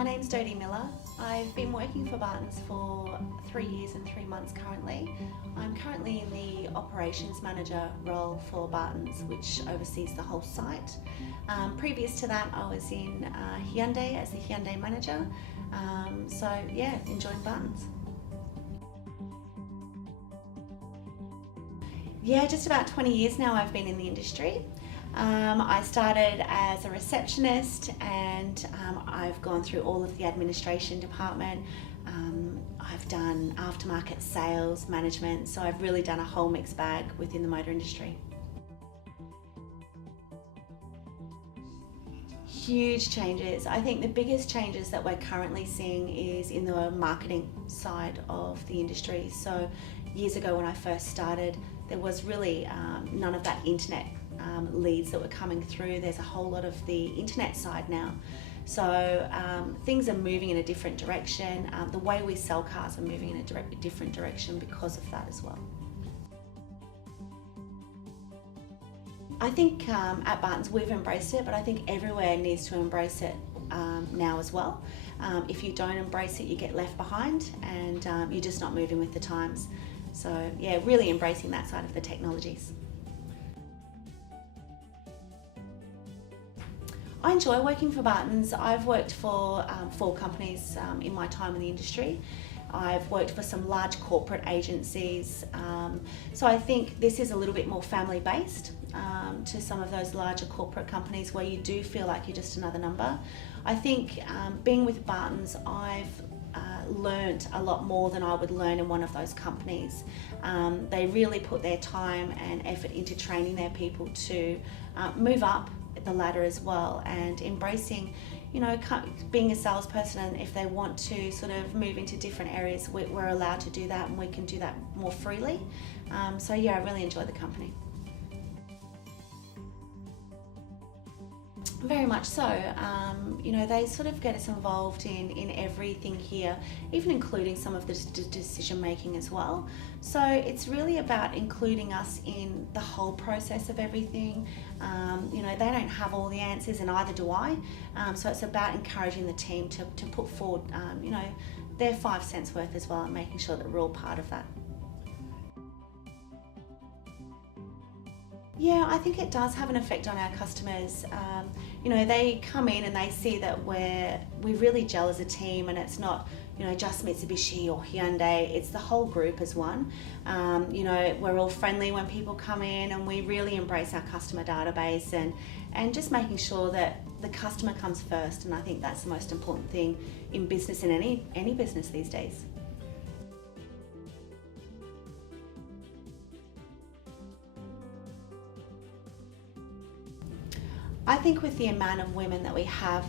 My name's Dodie Miller. I've been working for Bartons for 3 years and 3 months currently. I'm currently in the Operations Manager role for Bartons, which oversees the whole site. Previous to that, I was in Hyundai as the Hyundai Manager. Enjoying Bartons. Yeah, just about 20 years now I've been in the industry. I started as a receptionist and I've gone through all of the administration department. I've done aftermarket sales, management, so I've really done a whole mixed bag within the motor industry. Huge changes. I think the biggest changes that we're currently seeing is in the marketing side of the industry. So years ago when I first started, there was really none of that internet leads that were coming through. There's a whole lot of the internet side now. So things are moving in a different direction. The way we sell cars are moving in a different direction because of that as well. I think at Bartons we've embraced it, but I think everywhere needs to embrace it now as well. If you don't embrace it, you get left behind and you're just not moving with the times. So yeah, really embracing that side of the technologies. I enjoy working for Bartons. I've worked for 4 companies in my time in the industry. I've worked for some large corporate agencies. So I think this is a little bit more family based to some of those larger corporate companies where you do feel like you're just another number. I think being with Bartons, I've learnt a lot more than I would learn in one of those companies. They really put their time and effort into training their people to move up the ladder as well, and embracing, being a salesperson, and if they want to sort of move into different areas, we're allowed to do that and we can do that more freely. So yeah, I really enjoy the company. Very much so. They sort of get us involved in everything here, even including some of the decision making as well. So it's really about including us in the whole process of everything. They don't have all the answers, and either do I. So it's about encouraging the team to put forward, their 5 cents worth as well, and making sure that we're all part of that. Yeah, I think it does have an effect on our customers. They come in and they see that we really gel as a team, and it's not, just Mitsubishi or Hyundai, it's the whole group as one. We're all friendly when people come in, and we really embrace our customer database and just making sure that the customer comes first, and I think that's the most important thing in business, in any business these days. I think with the amount of women that we have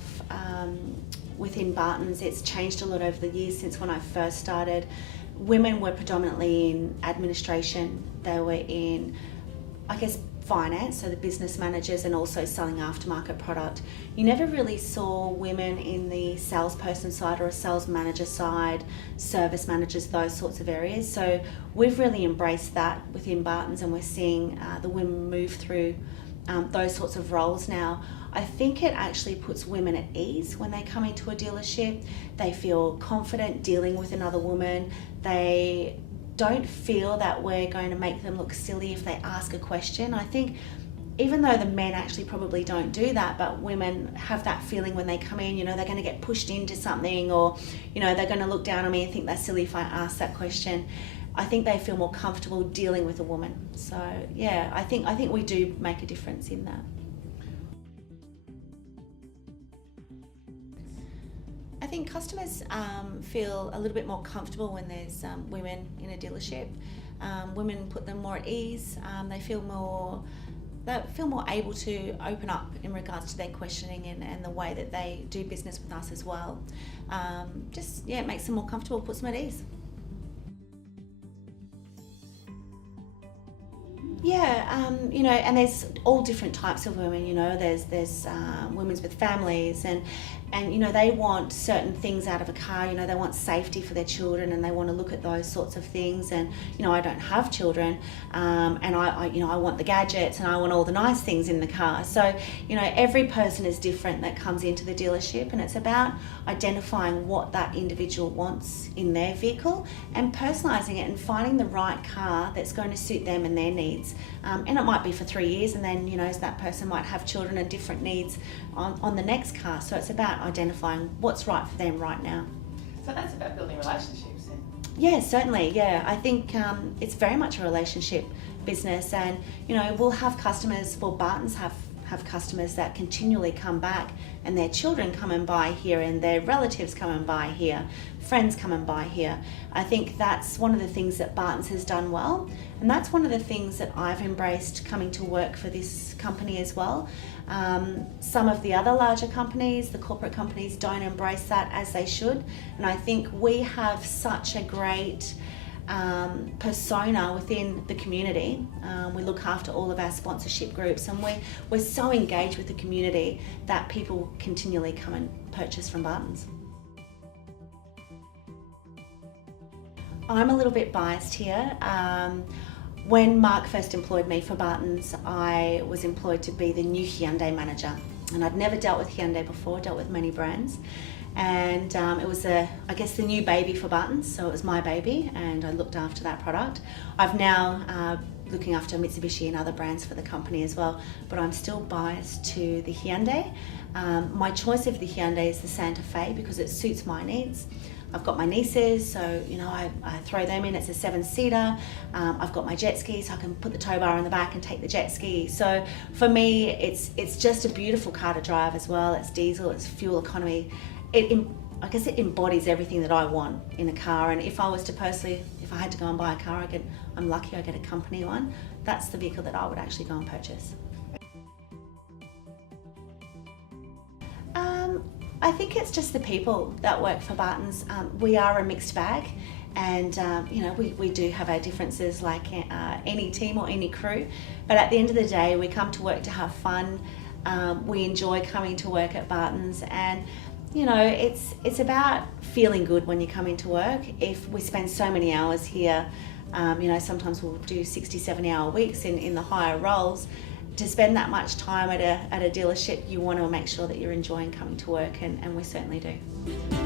within Bartons, it's changed a lot over the years since when I first started. Women were predominantly in administration. They were in, finance, so the business managers, and also selling aftermarket product. You never really saw women in the salesperson side or a sales manager side, service managers, those sorts of areas. So we've really embraced that within Bartons, and we're seeing the women move through those sorts of roles now. I think it actually puts women at ease when they come into a dealership. They feel confident dealing with another woman. They don't feel that we're going to make them look silly if they ask a question. I think even though the men actually probably don't do that, but women have that feeling when they come in, they're going to get pushed into something, or they're going to look down on me and think that's silly if I ask that question. I think they feel more comfortable dealing with a woman. So yeah, I think we do make a difference in that. I think customers feel a little bit more comfortable when there's women in a dealership. Women put them more at ease. They feel more able to open up in regards to their questioning and the way that they do business with us as well. It makes them more comfortable, puts them at ease. Yeah, and there's all different types of women. There's women with families, and and they want certain things out of a car. They want safety for their children, and they want to look at those sorts of things. And I don't have children, and I want the gadgets, and I want all the nice things in the car. So every person is different that comes into the dealership, and it's about identifying what that individual wants in their vehicle and personalising it and finding the right car that's going to suit them and their needs. And it might be for 3 years, and then that person might have children and different needs on the next car. So it's about identifying what's right for them right now. So that's about building relationships then? Yeah, certainly. Yeah, I think it's very much a relationship business, and we'll have customers. Well, Bartons have customers that continually come back, and their children come and buy here, and their relatives come and buy here, friends come and buy here. I think that's one of the things that Bartons has done well, and that's one of the things that I've embraced coming to work for this company as well. Some of the other larger companies, the corporate companies, don't embrace that as they should, and I think we have such a great persona within the community. We look after all of our sponsorship groups, and we're so engaged with the community that people continually come and purchase from Bartons. I'm a little bit biased here. When Mark first employed me for Bartons, I was employed to be the new Hyundai manager, and I'd never dealt with Hyundai before, dealt with many brands. And it was I guess the new baby for Bartons, so it was my baby, and I looked after that product. I've now looking after Mitsubishi and other brands for the company as well, but I'm still biased to the Hyundai. My choice of the Hyundai is the Santa Fe because it suits my needs. I've got my nieces, so I throw them in. It's a 7-seater. I've got my jet ski, so I can put the tow bar in the back and take the jet ski. So for me, it's just a beautiful car to drive as well. It's diesel, it's fuel economy. I guess it embodies everything that I want in a car. And if I was to personally, if I had to go and buy a car, I'm lucky I get a company one. That's the vehicle that I would actually go and purchase. I think it's just the people that work for Bartons. We are a mixed bag, and we do have our differences like any team or any crew, but at the end of the day we come to work to have fun. We enjoy coming to work at Bartons, and it's about feeling good when you come into work. If we spend so many hours here, sometimes we'll do 60-70 hour weeks in the higher roles. To spend that much time at a dealership, you want to make sure that you're enjoying coming to work, and we certainly do.